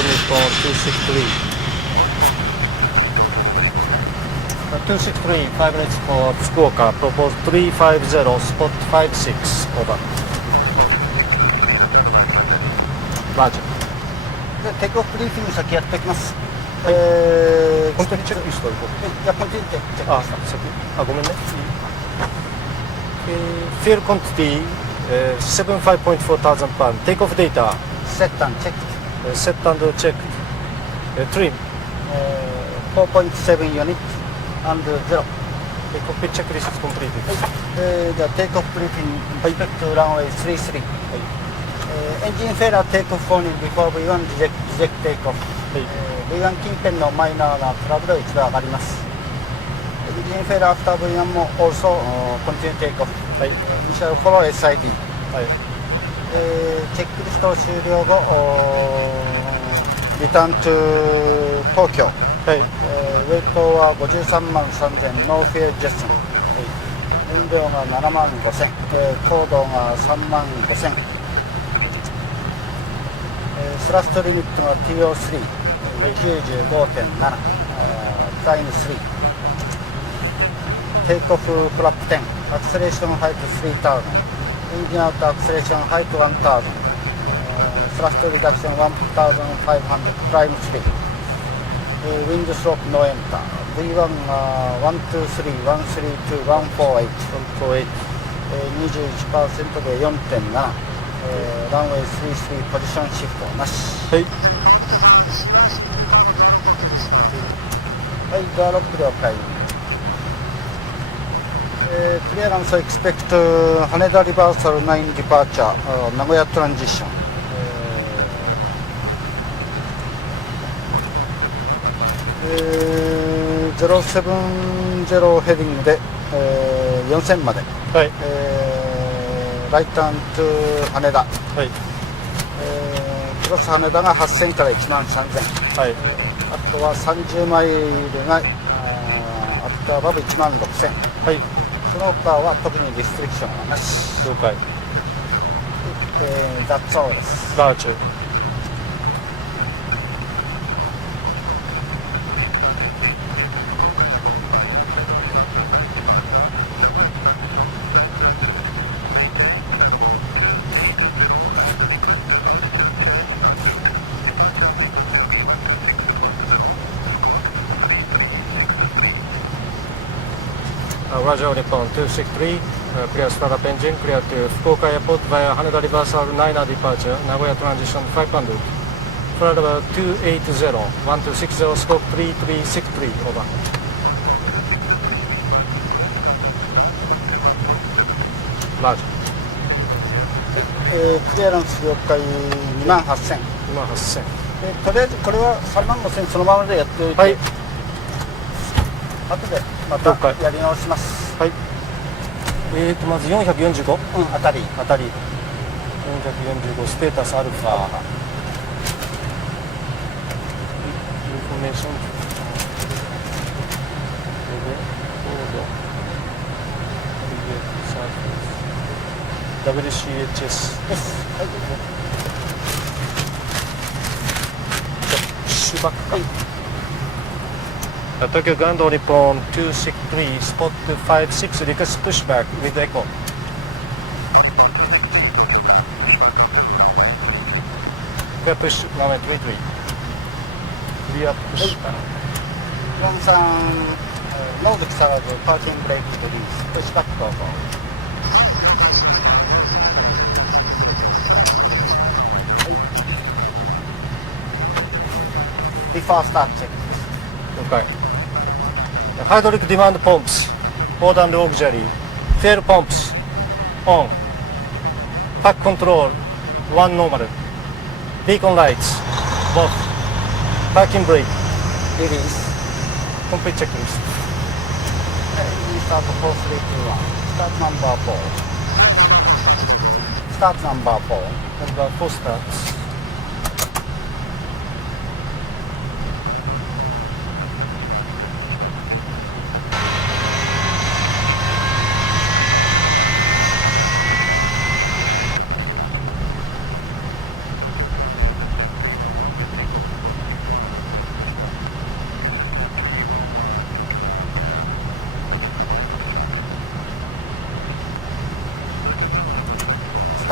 Nippon 263. 263, 5 minutes for Fukuoka, propose 350, spot 56, over. Roger. でテイクオフブリーフィング先やっておきます。本当にチェックしておこう。いや、コンティニューチェックあ、先。あ、ごめんね。Fuel quantity, 75.4 thousand pound. Take off data. セットチェック。Set and check. Trim. 4.7 ユニット and 0。Cockpit checklist is completed. じゃあテイクオフブリーフィング、respectランウェイ33。エンジンフェラーテイクオフ warning before V1 reject take off。V1 近辺のマイナーなトラブルが一度上がります。エンジンフェラーアフター V1 も also continue take off。イニシャルフォロー SID。チェックリスト終了後、リターントゥ東京。ウェイトは53万3000、ノーフィアジェストン。燃料が7万5000、高度が3万5000。スラストリミットが TO3、95.7、クライム3。テイクオフフラップ10、アクセレーションハイト3000、エンジンアウトアクセレーションハイト1000、スラストリダクション1500、クライム3。ウィンドスロープノーエンター V1 が123、132、148、21% で 4.7、ランウェイ33ポジションシフトなし。はい、ドアロック了解。クリアランスエクスペクト羽田リバーサル9ディパーチャー、名古屋トランジッション。070ヘディングで、4000まで、ライターントゥ羽田、クロス羽田が8000から1万3000、あとは30マイルがアフターバブ1万6000、その他は特にリストリクションはなし。了解。That's all です。ラーチュ。Roger, Nippon 263, clear start up engine, clear to Fukuoka Airport via Haneda Reversal 9 departure, Nagoya transition 500, flight level 280, 1260, scope 3363, over. ラージ。クリアランス了解2万8000。2万8000。とりあえずこれは3万5000そのままでやっておいて、後でまたやり直します。まず445、当たり445ステータスアルファ、インフォメーション、WCHS です。シュバック。Tokyo Grand Nippon 263, spot 56, request pushback with echo. Clear push, runway 33. Clear pushback. ノーズ木更津パーキングブレーキリリース、プッシュバックどうぞ。リファースタートチェックです。了解。Hydraulic demand pumps, more than auxiliary, fuel pumps, on, pack control, one normal, beacon lights, both, parking brake, release, complete checklist. Start 4321, start number 4, start number 4, Number 4 starts.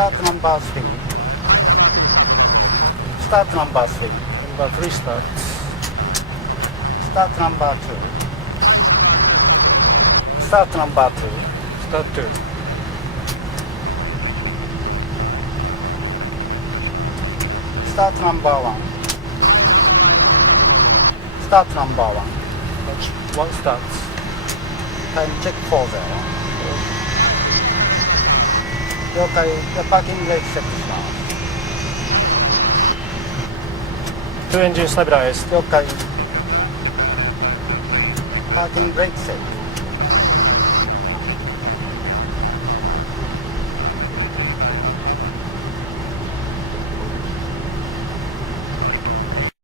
Start number 3. Start number 3. Number 3 starts. Start number 2. Start number 2. Start 2. Start number 1. Start number 1. One starts. Time check 4-0. 了解。でパーキングブレーキセットします Two engine stabilized. 了解。パーキングブレーキセット